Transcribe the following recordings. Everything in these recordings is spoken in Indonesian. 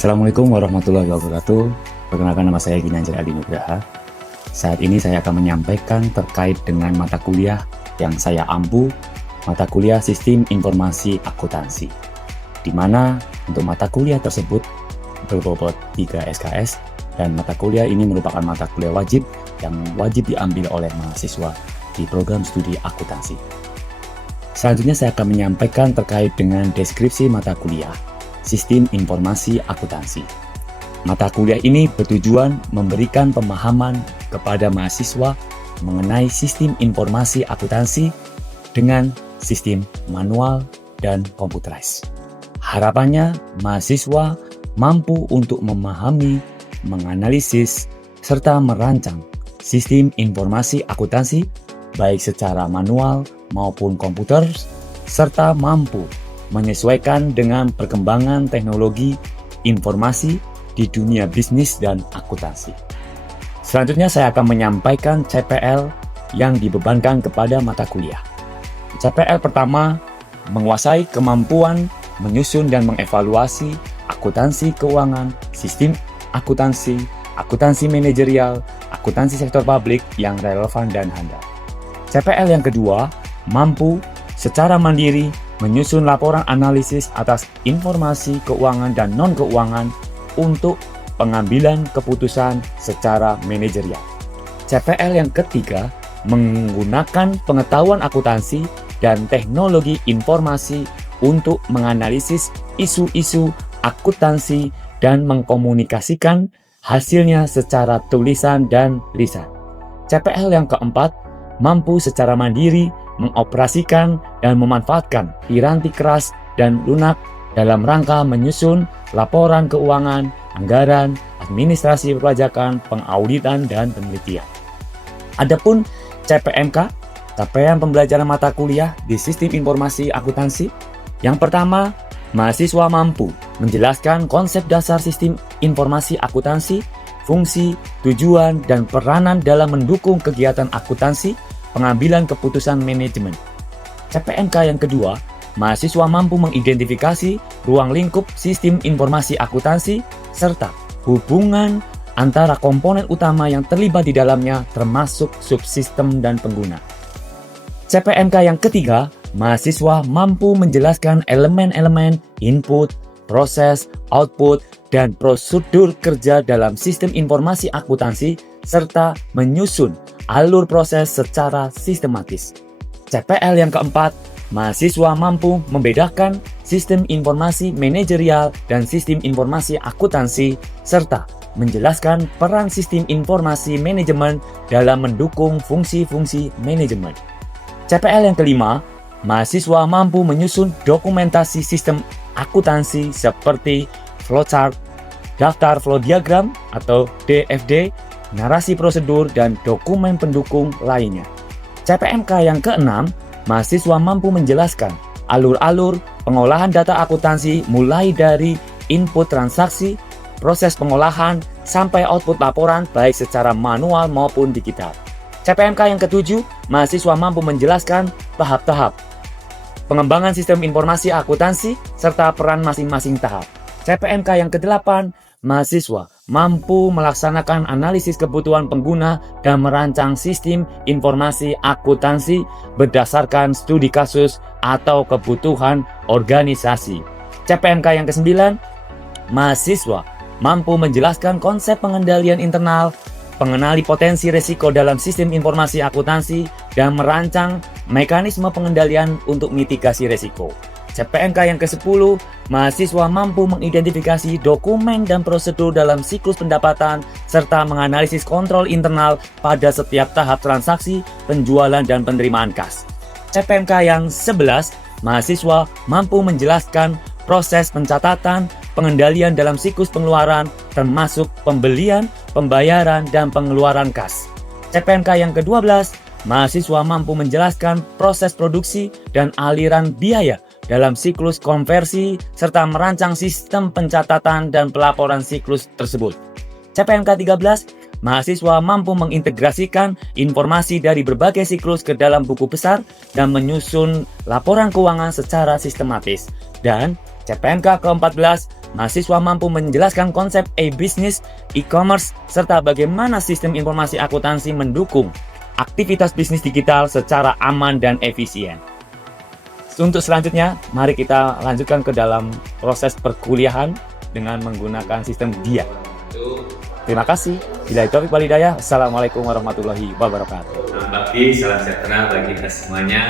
Assalamualaikum warahmatullahi wabarakatuh. Perkenalkan, nama saya Ginanjar Adi Nugraha. Saat ini saya akan menyampaikan terkait dengan mata kuliah yang saya ampu, mata kuliah Sistem Informasi Akuntansi. Di mana untuk mata kuliah tersebut berbobot 3 SKS dan mata kuliah ini merupakan mata kuliah wajib yang wajib diambil oleh mahasiswa di program studi akuntansi. Selanjutnya saya akan menyampaikan terkait dengan deskripsi mata kuliah Sistem Informasi Akuntansi. Mata kuliah ini bertujuan memberikan pemahaman kepada mahasiswa mengenai sistem informasi akuntansi dengan sistem manual dan komputerized. Harapannya mahasiswa mampu untuk memahami, menganalisis, serta merancang sistem informasi akuntansi baik secara manual maupun komputer, serta mampu menyesuaikan dengan perkembangan teknologi informasi di dunia bisnis dan akuntansi. Selanjutnya saya akan menyampaikan CPL yang dibebankan kepada mata kuliah. CPL pertama, menguasai kemampuan menyusun dan mengevaluasi akuntansi keuangan, sistem akuntansi, akuntansi manajerial, akuntansi sektor publik yang relevan dan handal. CPL yang kedua, mampu secara mandiri menyusun laporan analisis atas informasi keuangan dan non-keuangan untuk pengambilan keputusan secara manajerial. CPL yang ketiga, menggunakan pengetahuan akuntansi dan teknologi informasi untuk menganalisis isu-isu akuntansi dan mengkomunikasikan hasilnya secara tulisan dan lisan. CPL yang keempat, mampu secara mandiri mengoperasikan dan memanfaatkan piranti keras dan lunak dalam rangka menyusun laporan keuangan, anggaran, administrasi perpajakan, pengauditan, dan penelitian. Adapun CPMK, capaian pembelajaran mata kuliah di Sistem Informasi Akuntansi. Yang pertama, mahasiswa mampu menjelaskan konsep dasar sistem informasi akuntansi, fungsi, tujuan, dan peranan dalam mendukung kegiatan akuntansi, pengambilan keputusan manajemen. CPMK yang kedua, mahasiswa mampu mengidentifikasi ruang lingkup sistem informasi akuntansi serta hubungan antara komponen utama yang terlibat di dalamnya termasuk subsistem dan pengguna. CPMK yang ketiga, mahasiswa mampu menjelaskan elemen-elemen input, proses, output, dan prosedur kerja dalam sistem informasi akuntansi serta menyusun alur proses secara sistematis. CPL yang keempat, mahasiswa mampu membedakan sistem informasi manajerial dan sistem informasi akuntansi serta menjelaskan peran sistem informasi manajemen dalam mendukung fungsi-fungsi manajemen. CPL yang kelima, mahasiswa mampu menyusun dokumentasi sistem akuntansi seperti flowchart, daftar flow diagram atau DFD, narasi prosedur, dan dokumen pendukung lainnya. CPMK yang keenam, mahasiswa mampu menjelaskan alur-alur pengolahan data akuntansi mulai dari input transaksi, proses pengolahan, sampai output laporan baik secara manual maupun digital. CPMK yang ketujuh, mahasiswa mampu menjelaskan tahap-tahap pengembangan sistem informasi akuntansi serta peran masing-masing tahap. CPMK yang kedelapan, mahasiswa mampu melaksanakan analisis kebutuhan pengguna dan merancang sistem informasi akuntansi berdasarkan studi kasus atau kebutuhan organisasi. CPMK yang ke-9, mahasiswa mampu menjelaskan konsep pengendalian internal, mengenali potensi risiko dalam sistem informasi akuntansi, dan merancang mekanisme pengendalian untuk mitigasi risiko. CPMK yang ke-10, mahasiswa mampu mengidentifikasi dokumen dan prosedur dalam siklus pendapatan serta menganalisis kontrol internal pada setiap tahap transaksi, penjualan, dan penerimaan kas. CPMK yang 11, mahasiswa mampu menjelaskan proses pencatatan, pengendalian dalam siklus pengeluaran termasuk pembelian, pembayaran, dan pengeluaran kas. CPMK yang ke-12, mahasiswa mampu menjelaskan proses produksi dan aliran biaya dalam siklus konversi serta merancang sistem pencatatan dan pelaporan siklus tersebut. CPMK 13, mahasiswa mampu mengintegrasikan informasi dari berbagai siklus ke dalam buku besar dan menyusun laporan keuangan secara sistematis. Dan CPMK ke-14, mahasiswa mampu menjelaskan konsep e-business, e-commerce, serta bagaimana sistem informasi akuntansi mendukung aktivitas bisnis digital secara aman dan efisien. Untuk selanjutnya, mari kita lanjutkan ke dalam proses perkuliahan dengan menggunakan sistem DIA. Terima kasih. Bila taufiq wal hidayah. Assalamualaikum warahmatullahi wabarakatuh. Selamat pagi, salam sejahtera bagi kita semuanya.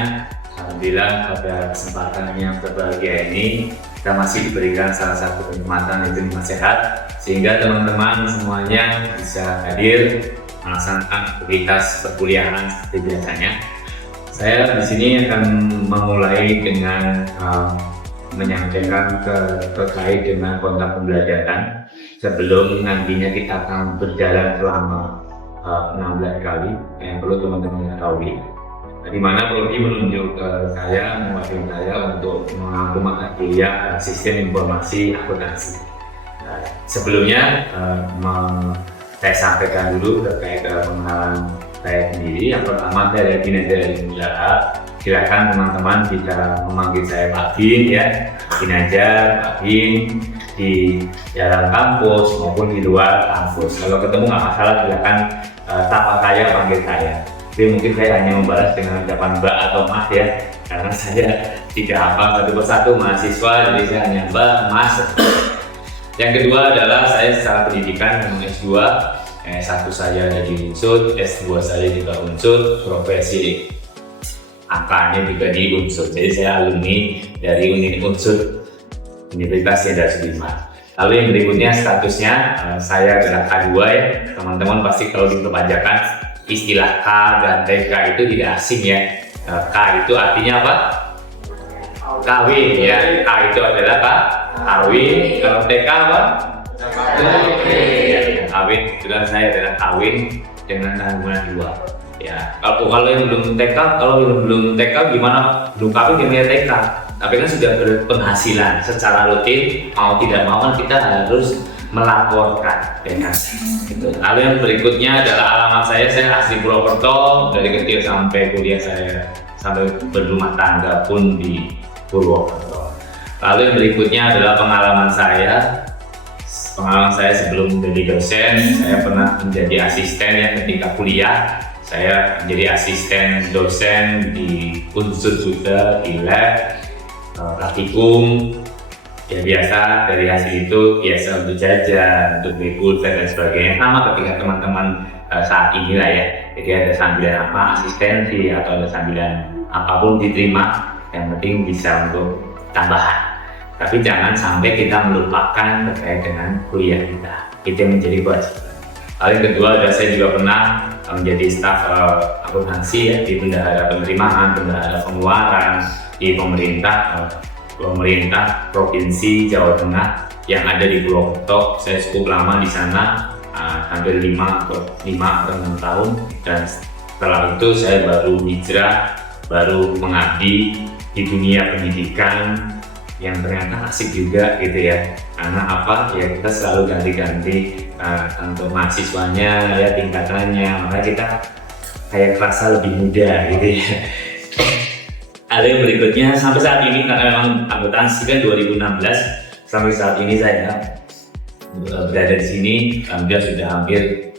Alhamdulillah pada kesempatan yang berbahagia ini kita masih diberikan salah satu kenikmatan yaitu nikmat sehat, sehingga teman-teman semuanya bisa hadir melaksanakan aktivitas perkuliahan seperti biasanya. Saya di sini akan memulai dengan menyampaikan terkait dengan kontak pembelajaran sebelum nantinya kita akan berjalan selama 16 kali yang perlu teman-teman ketahui. Di mana Prodi menunjuk saya, mewakili saya untuk mengampu mata kuliah sistem informasi akuntansi. Sebelumnya saya sampaikan dulu terkait pengenalan saya sendiri. Yang pertama, saya Ginanjar Usaha. Silakan teman-teman bisa memanggil saya Pak Bin ya, Ginanjar, Pak Bin, di dalam kampus maupun di luar kampus. Kalau ketemu nggak masalah, silakan sapa saya, panggil saya. Jadi mungkin saya hanya membalas dengan ucapan Mbak atau Mas ya, karena saya tidak hafal satu persatu mahasiswa, jadi saya hanya Mbak, Mas. Yang kedua adalah saya secara pendidikan dengan S2, S1 saya dari Unsud, S2 saya juga Unsud, profesi angkanya juga di Unsud. Jadi saya alumni dari Unsud, Universitas Jenderal Sudirman. Lalu yang berikutnya statusnya saya adalah K2 ya. Teman-teman pasti kalau di perpajakan istilah K dan TK itu tidak asing ya. K itu artinya apa? Kawin ya. K itu adalah kawin. Kalau TK apa? Kawin. Kebetulan saya adalah kawin dengan tanggungan 2. Ya, kalau yang belum TK gimana? Belum kawin gimana TK? Tapi kan sudah berpenghasilan secara rutin, mau tidak mau kan kita harus melaporkan, ya kan? Gitu. Lalu yang berikutnya adalah alamat saya asli Purwokerto, dari kecil sampai kuliah saya sampai berumah tangga pun di Purwokerto. Lalu yang berikutnya adalah pengalaman saya sebelum menjadi dosen, saya pernah menjadi asisten ya ketika kuliah. Saya menjadi asisten dosen di Unsud juga, di lab, praktikum. Ya biasa, dari hasil itu biasa untuk jajan, untuk beli pulsa dan sebagainya. Sama ketika teman-teman saat ini lah ya. Jadi ada sambilan apa, asistensi atau ada sambilan apapun diterima, yang penting bisa untuk tambahan. Tapi jangan sampai kita melupakan terkait dengan kuliah kita. Itu yang menjadi kewajiban. Lalu yang kedua adalah saya juga pernah menjadi staf akuntansi ya, di bendahara penerimaan, bendahara pengeluaran di pemerintah Provinsi Jawa Tengah yang ada di Purwokerto. Saya cukup lama di sana, hampir 5 atau 6 tahun, dan setelah itu saya baru hijrah, baru mengabdi di dunia pendidikan yang ternyata asik juga gitu ya. Karena apa ya, kita selalu ganti-ganti untuk mahasiswanya ya, tingkatannya, makanya kita kayak kerasa lebih muda gitu ya. Ada yang berikutnya sampai saat ini, karena memang akuntansi kan 2016, sampai saat ini saya berada di sini sudah hampir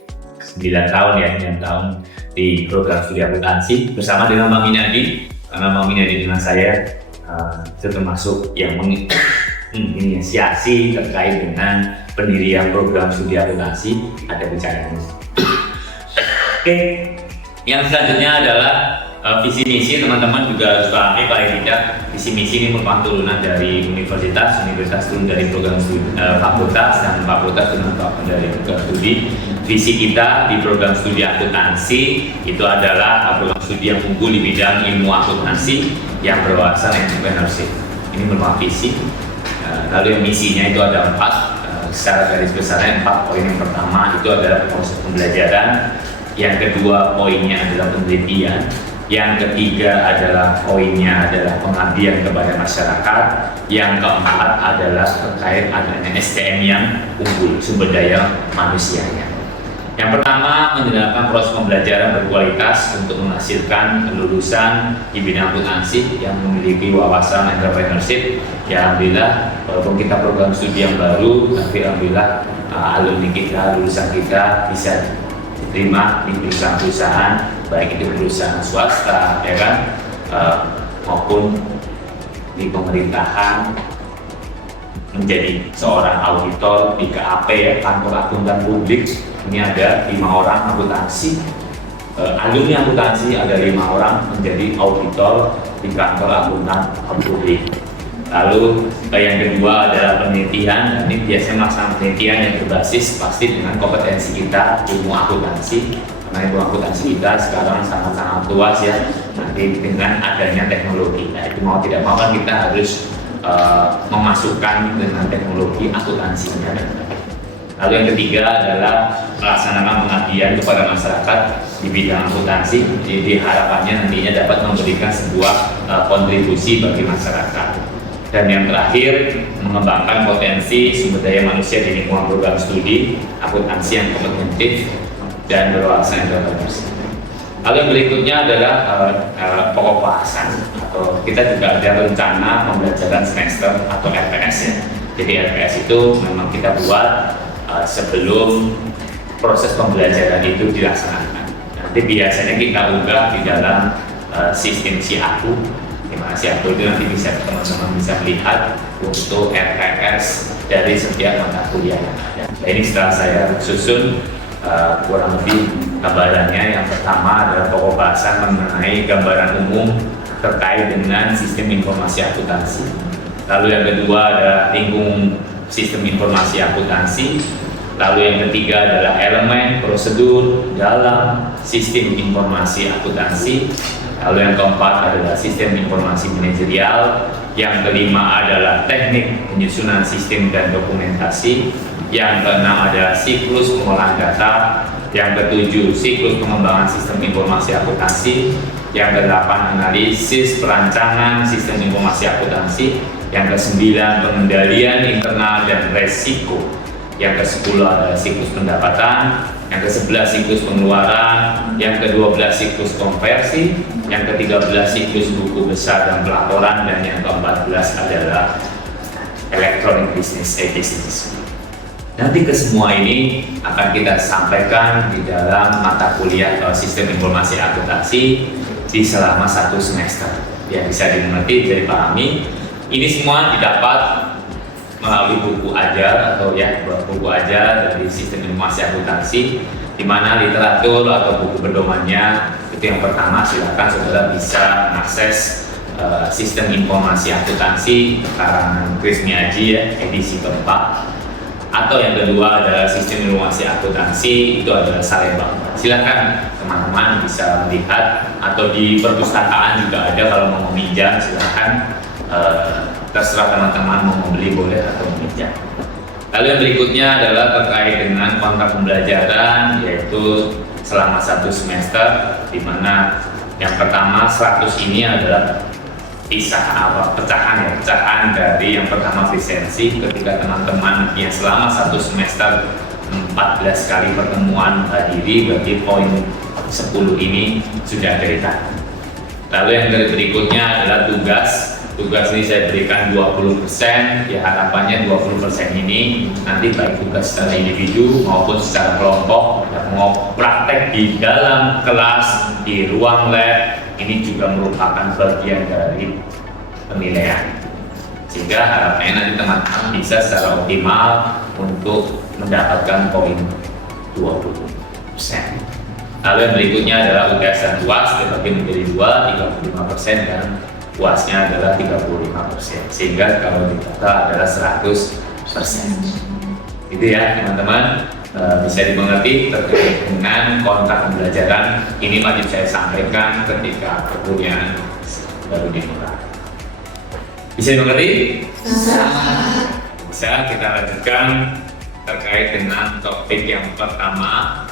9 tahun ya, 9 tahun di program studi akuntansi bersama dengan Bang Minadi. Karena Bang Minadi dengan saya itu termasuk yang menginisiasi terkait dengan pendirian program studi akuntansi. Ada bicara ini. Oke, yang selanjutnya adalah visi misi. Teman-teman juga harus pahami paling tidak visi misi ini merupakan turunan dari universitas turun dari program studi, fakultas, dan fakultas turun dari program studi. Visi kita di program studi akuntansi itu adalah program studi yang unggul di bidang ilmu akuntansi yang berwawasan entrepreneurship. Ini merupakan visi. Lalu yang misinya itu ada 4, secara garis besarnya 4 poin. Yang pertama itu adalah proses pembelajaran, yang kedua poinnya adalah penelitian, yang ketiga adalah poinnya adalah pengabdian kepada masyarakat, yang keempat adalah terkait adanya SDM yang unggul, sumber daya manusianya. Yang pertama, menjalankan proses pembelajaran berkualitas untuk menghasilkan lulusan di bidang akuntansi yang memiliki wawasan entrepreneurship. Ya alhamdulillah, walaupun kita program studi yang baru, tapi alhamdulillah alumni kita, lulusan kita bisa diterima di perusahaan-perusahaan, baik itu perusahaan swasta, ya kan, maupun di pemerintahan, menjadi seorang auditor di KAP, ya, kantor akuntan publik. Ini ada 5 orang akuntansi, alumni akuntansi ada 5 orang menjadi auditor di kantor akuntan publik. Lalu yang kedua adalah penelitian. Ini biasanya melaksanakan penelitian yang berbasis pasti dengan kompetensi kita ilmu akuntansi, karena ilmu akuntansi kita sekarang sangat-sangat luas, ya. Nanti dengan adanya teknologi, nah itu mau tidak mau kan kita harus memasukkan dengan teknologi akuntansinya. Lalu yang ketiga adalah melaksanakan pengabdian kepada masyarakat di bidang akuntansi. Jadi harapannya nantinya dapat memberikan sebuah kontribusi bagi masyarakat. Dan yang terakhir, mengembangkan potensi sumber daya manusia di lingkungan program studi akuntansi yang kompetitif dan berwawasan entrepreneurship. Lalu yang berikutnya adalah pokok bahasan, atau kita juga ada rencana pembelajaran semester atau RPS, ya. Jadi RPS itu memang kita buat sebelum proses pembelajaran itu dilaksanakan. Nanti biasanya kita unggah di dalam sistem Siaku, di mana Siaku itu nanti bisa teman-teman bisa melihat untuk RPS dari setiap mata kuliah yang ada. Nah, ini setelah saya susun kurang lebih gambarannya. Yang pertama adalah pokok bahasan mengenai gambaran umum terkait dengan sistem informasi akuntansi. Lalu yang kedua adalah lingkungan sistem informasi akuntansi. Lalu yang ketiga adalah elemen prosedur dalam sistem informasi akuntansi. Lalu yang keempat adalah sistem informasi manajerial. Yang kelima adalah teknik penyusunan sistem dan dokumentasi. Yang keenam adalah siklus pengolahan data. Yang ketujuh, siklus pengembangan sistem informasi akuntansi. Yang kedelapan, analisis perancangan sistem informasi akuntansi. Yang kesembilan, pengendalian internal dan resiko. Yang ke-10 adalah siklus pendapatan. Yang ke-11 siklus pengeluaran. Yang ke-12 siklus konversi. Yang ke-13 siklus buku besar dan pelaporan. Dan yang ke-14 adalah electronic business business. Nanti ke semua ini akan kita sampaikan di dalam mata kuliah sistem informasi akuntansi di selama 1 semester. Ya, bisa dimengerti, bisa dipahami. Ini semua didapat melalui buku ajar atau ya buku ajar dari sistem informasi akuntansi, di mana literatur atau buku pedomannya itu yang pertama silakan saudara bisa mengakses sistem informasi akuntansi karangan Chris Miyaji, ya, edisi keempat. Atau yang kedua adalah sistem informasi akuntansi, itu adalah Salemba. Silakan teman-teman bisa melihat, atau di perpustakaan juga ada, kalau mau meminjam silakan. Terserah teman-teman mau membeli boleh atau meminjam. Lalu yang berikutnya adalah terkait dengan kontrak pembelajaran, yaitu selama 1 semester, di mana yang pertama 100 ini adalah pecahan dari yang pertama lisensi. Ketika teman-teman yang selama 1 semester 14 kali pertemuan hadiri, berarti poin 10 ini sudah dari tadi. Lalu yang berikutnya adalah tugas. Tugas ini saya berikan 20%, ya harapannya 20% ini nanti baik tugas secara individu maupun secara kelompok, mau praktek di dalam kelas, di ruang lab, ini juga merupakan bagian dari penilaian. Sehingga harapannya nanti teman-teman bisa secara optimal untuk mendapatkan poin 20%. Lalu yang berikutnya adalah UTS dan UAS dibagi menjadi 35% dan UASnya adalah 35%, sehingga kalau dikata adalah 100%. Itu ya teman-teman, bisa dimengerti terkait dengan kontrak pembelajaran. Ini wajib saya sampaikan ketika perkuliahan baru dimulai. Bisa dimengerti? Bisa. Kita lanjutkan terkait dengan topik yang pertama.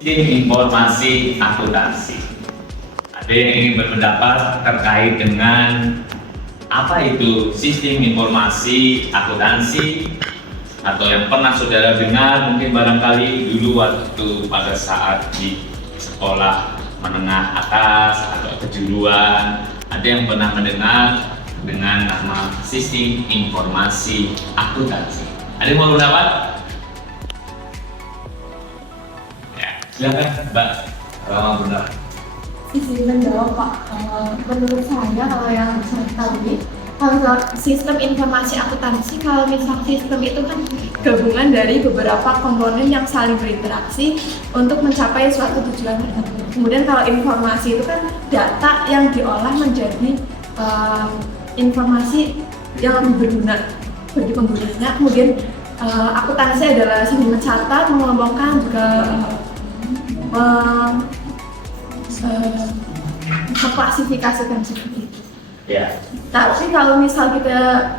Sistem informasi akuntansi. Ada yang ingin berpendapat terkait dengan apa itu sistem informasi akuntansi? atau yang pernah saudara dengar mungkin barangkali dulu waktu pada saat di sekolah menengah atas atau kejuruan, ada yang pernah mendengar dengan nama sistem informasi akuntansi. Ada yang mau berpendapat? Ya, silakan Mbak kalau mau berpendapat. Izin menjawab Pak, menurut saya kalau yang saya ketahui, kalau sistem informasi akuntansi, kalau misal sistem itu kan gabungan dari beberapa komponen yang saling berinteraksi untuk mencapai suatu tujuan tertentu. Kemudian kalau informasi itu kan data yang diolah menjadi informasi yang lebih berguna bagi penggunanya. Kemudian akuntansi adalah seni mencatat, mengelompokkan, juga mengklasifikasikan seperti itu. Ya. Tapi kalau misal kita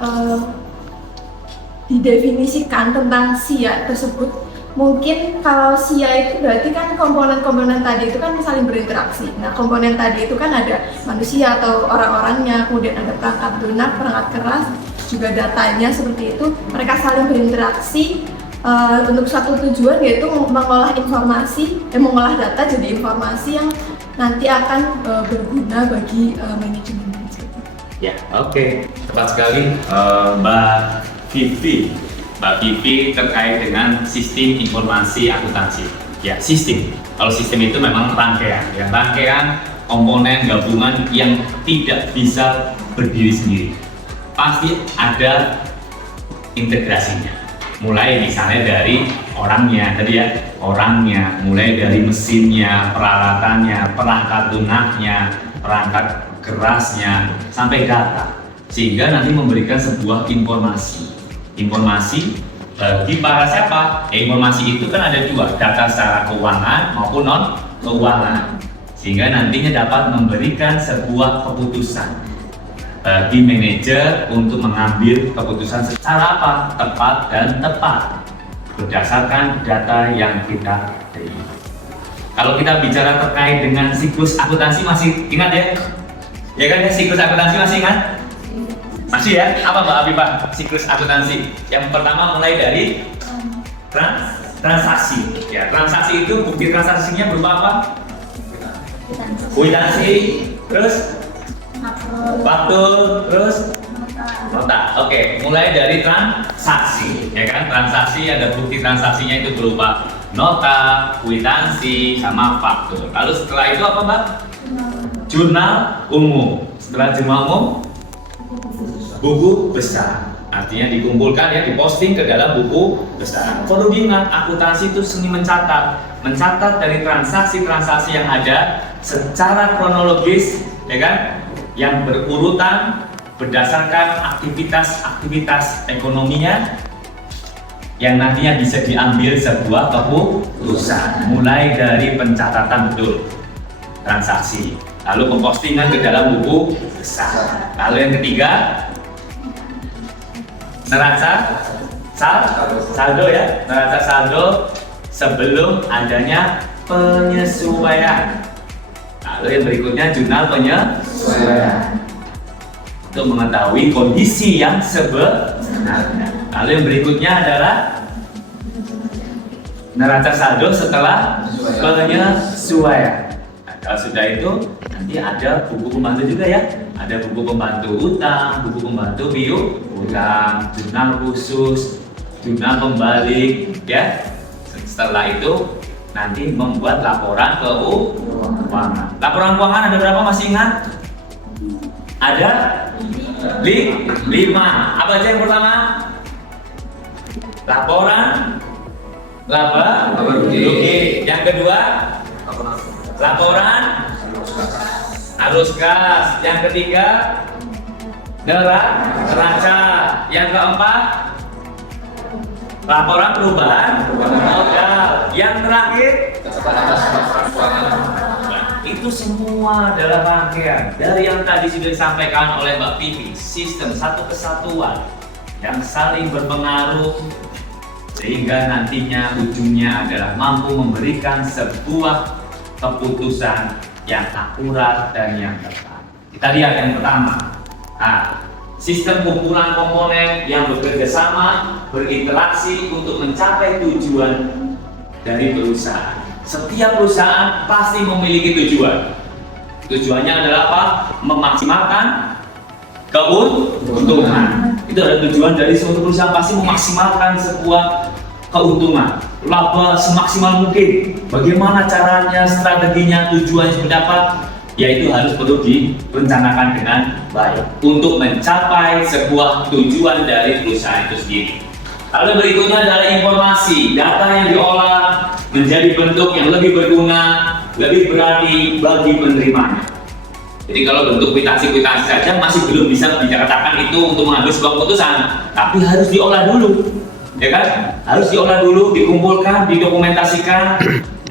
didefinisikan tentang SIA tersebut, mungkin kalau SIA itu berarti kan komponen-komponen tadi itu kan saling berinteraksi. Nah, komponen tadi itu kan ada manusia atau orang-orangnya, kemudian ada perangkat lunak, perangkat keras, juga datanya seperti itu. Mereka saling berinteraksi untuk satu tujuan, yaitu mengolah informasi, mengolah data jadi informasi yang nanti akan berguna bagi manajemen. Ya, oke. Tepat sekali Mbak Vivi. Mbak Vivi terkait dengan sistem informasi akuntansi. Ya, sistem. Kalau sistem itu memang rangkaian, ya, rangkaian komponen gabungan yang tidak bisa berdiri sendiri. Pasti ada integrasinya. Mulai misalnya dari orangnya, tadi ya, orangnya, mulai dari mesinnya, peralatannya, perangkat lunaknya, perangkat kerasnya, sampai data, sehingga nanti memberikan sebuah informasi bagi para siapa? Informasi itu kan ada dua, data secara keuangan maupun non keuangan, sehingga nantinya dapat memberikan sebuah keputusan bagi manajer untuk mengambil keputusan secara apa? Tepat dan tepat berdasarkan data yang kita terima. Kalau kita bicara terkait dengan siklus akuntansi, masih ingat ya? Ya kan ya, siklus akuntansi masih ingat? Masih ya? Apa Mbak Afifah siklus akuntansi? Yang pertama mulai dari transaksi. Ya, transaksi itu bukti transaksinya berupa apa? Kwitansi, terus faktur, terus nota. Oke, mulai dari transaksi, ya kan? Transaksi ada bukti transaksinya itu berupa nota, kwitansi, sama faktur. Lalu setelah itu apa Mbak? Jurnal umum. Setelah jurnal umum, buku besar. Artinya dikumpulkan ya, diposting ke dalam buku besar. Perlu diingat, akuntansi itu seni mencatat dari transaksi-transaksi yang ada secara kronologis, ya kan? Yang berurutan berdasarkan aktivitas ekonominya yang nantinya bisa diambil sebuah keputusan, mulai dari pencatatan betul transaksi, lalu pempostingan ke dalam buku besar. Lalu yang ketiga, neraca saldo ya, neraca saldo sebelum adanya penyesuaian. Lalu yang berikutnya jurnal penyesuaian untuk mengetahui kondisi yang sebenarnya. Lalu yang berikutnya adalah neraca saldo setelah penyesuaian. Kalau sudah itu, nanti ada buku pembantu juga ya. Ada buku pembantu utang, buku pembantu piutang, jurnal khusus, jurnal pembalik, ya. Setelah itu, nanti membuat laporan keuangan. Laporan keuangan ada berapa, masih ingat? Ada 5. Apa aja yang pertama? Laporan laba rugi. Yang kedua, laporan arus kas. Yang ketiga, neraca. Yang keempat, laporan perubahan modal. Yang terakhir, itu semua adalah rangkaian dari yang tadi sudah disampaikan oleh Mbak Vivi. Sistem satu kesatuan yang saling berpengaruh, sehingga nantinya ujungnya adalah mampu memberikan sebuah keputusan yang akurat dan yang tepat. Kita lihat yang pertama. Nah, sistem kumpulan komponen yang bekerja sama, berinteraksi untuk mencapai tujuan dari perusahaan. Setiap perusahaan pasti memiliki tujuan. Tujuannya adalah apa? Memaksimalkan keuntungan. Itu adalah tujuan dari suatu perusahaan, pasti memaksimalkan sebuah keuntungan, laba semaksimal mungkin. Bagaimana caranya, strateginya, tujuannya seperti apa? Yaitu harus perlu direncanakan dengan baik untuk mencapai sebuah tujuan dari perusahaan itu sendiri. Lalu berikutnya adalah informasi, data yang diolah menjadi bentuk yang lebih berguna, lebih berarti bagi penerimanya. Jadi kalau bentuk kwitansi-kwitansi saja masih belum bisa dikatakan itu untuk mengambil sebuah keputusan, tapi harus diolah dulu, ya kan? Harus diolah dulu, dikumpulkan, didokumentasikan.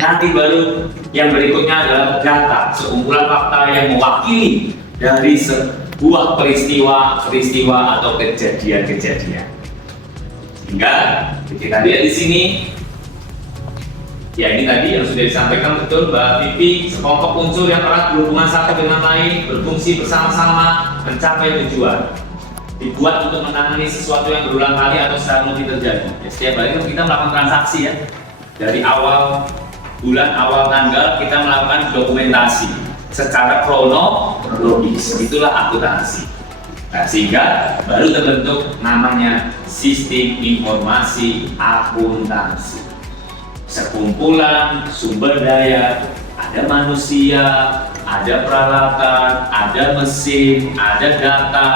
Nanti baru yang berikutnya adalah data, sekumpulan fakta yang mewakili dari sebuah peristiwa atau kejadian-kejadian. Hingga kita lihat di sini, ya ini tadi yang sudah disampaikan betul Mbak Vivi, sekelompok unsur yang erat berhubungan satu dengan lain, berfungsi bersama-sama, mencapai tujuan. Dibuat untuk menangani sesuatu yang berulang kali atau secara multi terjadi. Ya, setiap hari kita melakukan transaksi ya, dari awal bulan, awal tanggal kita melakukan dokumentasi secara kronologis. Itulah akuntansi. Nah, sehingga baru terbentuk namanya sistem informasi akuntansi. Sekumpulan sumber daya, ada manusia, ada peralatan, ada mesin, ada data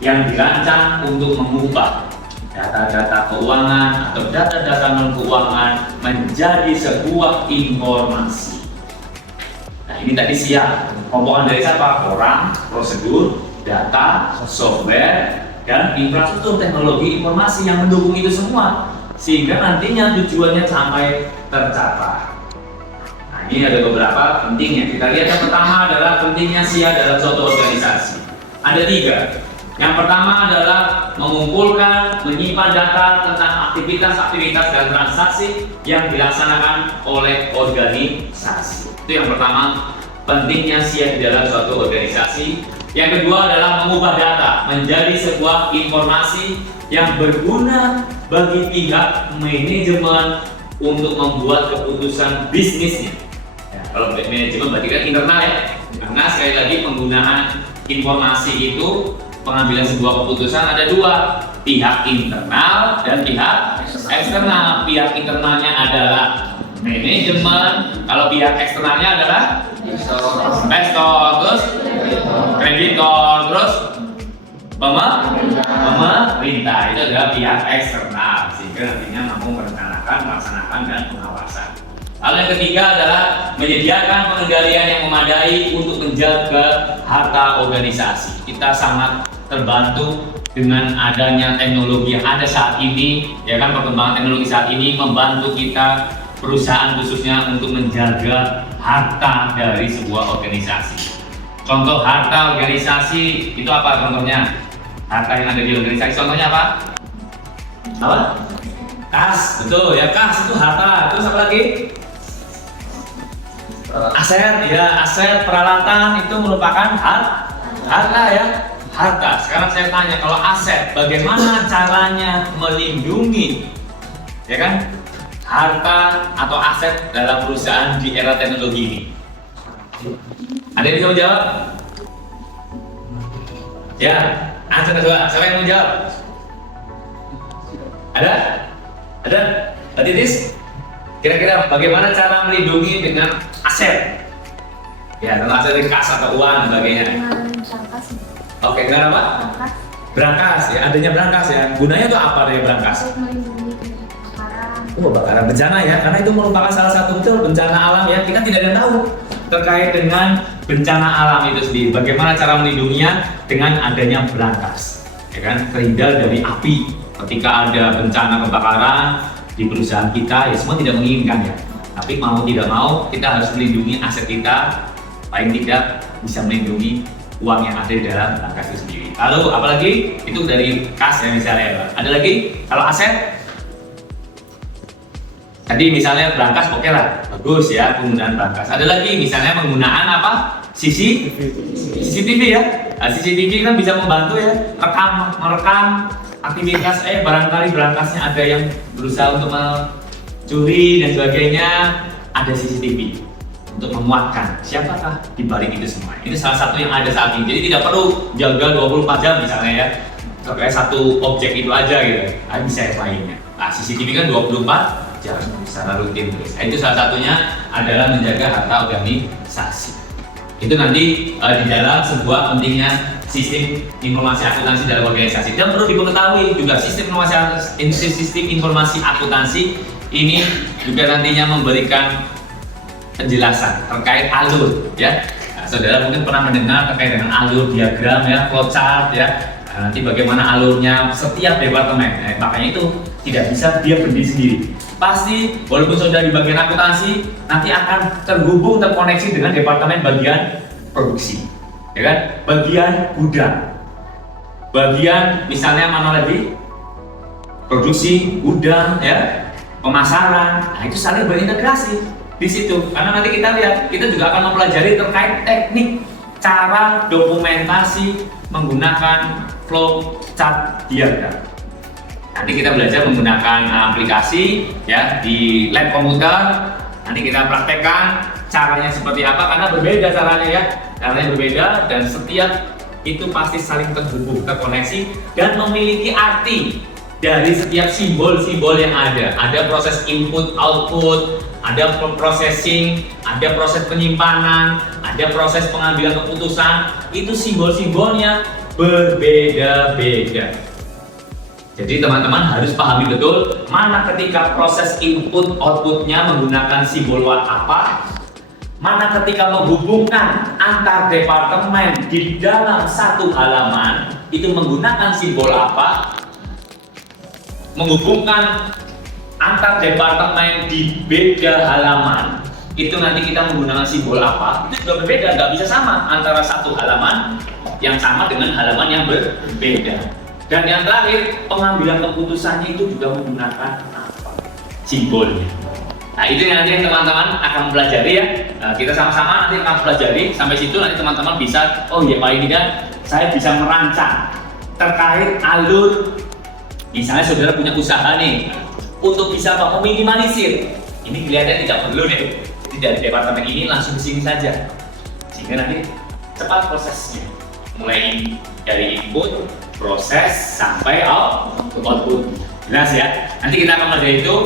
yang dirancang untuk mengubah data-data keuangan atau data-data non-keuangan menjadi sebuah informasi. Nah, ini tadi siap. Komponen dari siapa? Orang, prosedur, data, software, dan infrastruktur teknologi informasi yang mendukung itu semua, sehingga nantinya tujuannya sampai tercapai. Nah, ini ada beberapa pentingnya. Kita lihat yang pertama adalah pentingnya SIA dalam suatu organisasi. Ada 3. Yang pertama adalah mengumpulkan, menyimpan data tentang aktivitas-aktivitas dan transaksi yang dilaksanakan oleh organisasi. Itu yang pertama, pentingnya SIA di dalam suatu organisasi. Yang kedua adalah mengubah data menjadi sebuah informasi yang berguna bagi pihak manajemen untuk membuat keputusan bisnisnya. Ya, kalau manajemen berarti kan internal ya, karena sekali lagi penggunaan informasi itu, pengambilan sebuah keputusan ada 2, pihak internal dan pihak eksternal. Pihak internalnya adalah manajemen, kalau pihak eksternalnya adalah investor, terus kreditor, terus pemerintah. Itu adalah pihak eksternal, sehingga nantinya mampu merencanakan, melaksanakan, dan pengawasan. Lalu yang ketiga adalah menyediakan pengendalian yang memadai untuk menjaga harta organisasi. Kita sangat terbantu dengan adanya teknologi yang ada saat ini, ya kan, perkembangan teknologi saat ini membantu kita, perusahaan khususnya, untuk menjaga harta dari sebuah organisasi. Contoh harta organisasi itu apa contohnya? Harta yang ada di organisasi contohnya apa? Apa? Kas, betul ya, kas itu harta. Terus apa lagi? Aset, ya, aset, peralatan itu merupakan harta ya, harta. Sekarang saya tanya, kalau aset, bagaimana caranya melindungi, ya kan, harta atau aset dalam perusahaan di era teknologi ini? Ada yang bisa menjawab? Ya, answer kedua. Siapa yang mau jawab? Ada? Ada? Tadi Titis? Kira-kira bagaimana cara melindungi dengan aset? Ya, tentang aset kas atau uang dan sebagainya. Dengan berangkas. Oke, dengan apa? Berangkas. Berangkas ya, adanya berangkas ya. Gunanya itu apa dari berangkas? Untuk melindungi dari kebakaran. Oh, bakaran bencana ya, karena itu merupakan salah satu betul bencana alam ya. Kita tidak ada yang tahu terkait dengan bencana alam itu sendiri. Bagaimana cara melindunginya? Dengan adanya berangkas, ya kan? Terhindar dari api. Ketika ada bencana kebakaran di perusahaan kita, ya semua tidak menginginkan ya. Tapi mau tidak mau, kita harus melindungi aset kita. Paling tidak bisa melindungi uang yang ada di dalam berangkas itu sendiri. Lalu apalagi itu dari kas ya misalnya. Ada lagi kalau aset? Tadi misalnya berangkas, oke lah, bagus ya penggunaan berangkas. Ada lagi misalnya penggunaan apa? CCTV ya. Nah, CCTV kan bisa membantu ya, merekam aktivitas barangkali berangkasnya ada yang berusaha untuk mencuri dan sebagainya, ada CCTV untuk memuatkan siapakah di balik itu semua. Itu salah satu yang ada saat ini. Jadi tidak perlu jaga 24 jam misalnya ya, terkait satu objek itu aja gitu. Bisa yang lainnya. Nah, CCTV kan 24 jam secara rutin terus. Itu salah satunya adalah menjaga harta organisasi. Itu nanti di dalam sebuah pentingnya sistem informasi akuntansi dalam organisasi. Dan perlu diketahui juga sistem informasi akuntansi ini juga nantinya memberikan penjelasan terkait alur ya. Nah, saudara mungkin pernah mendengar terkait dengan alur diagram ya, flowchart ya. Nah, nanti bagaimana alurnya setiap departemen. Makanya itu tidak bisa dia berdiri sendiri. Pasti walaupun saudara di bagian akuntansi nanti akan terhubung, terkoneksi dengan departemen bagian produksi, ya kan? Bagian gudang, bagian misalnya mana lagi? Produksi, gudang, ya, pemasaran. Nah itu saling berintegrasi di situ. Karena nanti kita lihat, kita juga akan mempelajari terkait teknik cara dokumentasi menggunakan flow chart diagram. Nanti kita belajar menggunakan aplikasi ya di lab komputer. Nanti kita praktekkan caranya seperti apa, karena berbeda caranya ya. Caranya berbeda dan setiap itu pasti saling terhubung, terkoneksi dan memiliki arti dari setiap simbol-simbol yang ada. Ada proses input, output, ada processing, ada proses penyimpanan, ada proses pengambilan keputusan. Itu simbol-simbolnya berbeda-beda. Jadi teman-teman harus pahami betul mana ketika proses input outputnya menggunakan simbol apa, mana ketika menghubungkan antar departemen di dalam satu halaman itu menggunakan simbol apa, menghubungkan antar departemen di beda halaman itu nanti kita menggunakan simbol apa, itu juga berbeda, nggak bisa sama antara satu halaman yang sama dengan halaman yang berbeda. Dan yang terakhir, pengambilan keputusannya itu juga menggunakan apa? Simbolnya. Nah itu yang nanti teman-teman akan mempelajari ya. Nah, kita sama-sama nanti akan pelajari sampai situ, nanti teman-teman bisa, oh ya paling tidak saya bisa merancang terkait alur. Misalnya saudara punya usaha nih, untuk bisa meminimalisir. Ini kelihatan tidak perlu deh, tidak di departemen ini langsung ke sini saja. Sehingga nanti cepat prosesnya. Mulai dari input, proses sampai output. Jelas ya. Nanti kita akan belajar itu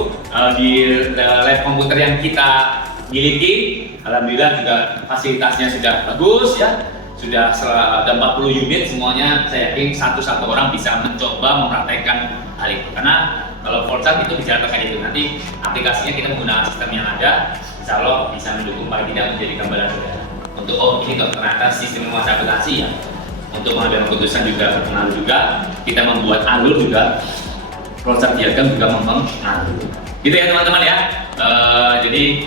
di lab komputer yang kita miliki. Alhamdulillah juga fasilitasnya sudah bagus ya. Sudah ada 40 unit semuanya. Saya yakin satu orang bisa mencoba mempraktekkan hal itu. Karena kalau flowchart itu bicara terkait itu. Nanti aplikasinya kita menggunakan sistem yang ada. Insya Allah bisa mendukung paling tidak menjadi gambaran saudara. Untuk ini ternyata sistem informasi akuntansi ya. Untuk mengambil keputusan juga berpengaruh juga, kita membuat alur juga, flowchart diagram juga mempengaruhi. Gitu ya teman-teman ya. Jadi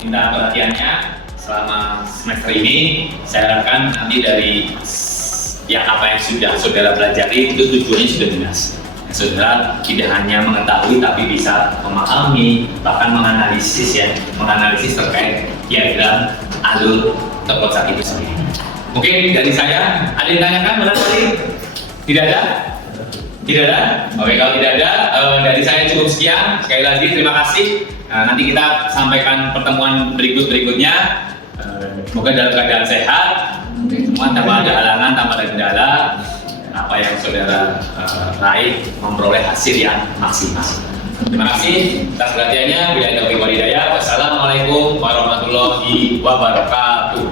minta perhatiannya selama semester ini. Saya harapkan nanti dari yang apa yang sudah saudara pelajari itu tujuannya sudah jelas. Saudara tidak hanya mengetahui tapi bisa memahami, bahkan menganalisis ya, menganalisis terkait diagram alur flowchart itu sendiri. Mungkin dari saya, ada yang tanyakan barangkali? Tidak ada? Tidak ada? Oke, kalau tidak ada, dari saya cukup sekian. Sekali lagi terima kasih. Nanti kita sampaikan pertemuan berikutnya. Semoga dalam keadaan sehat, semua tanpa ada halangan, tanpa ada kendala. Apa yang saudara raih memperoleh hasil yang maksimal. Terima kasih atas perhatiannya. Bila ada hidayah. Wassalamualaikum warahmatullahi wabarakatuh.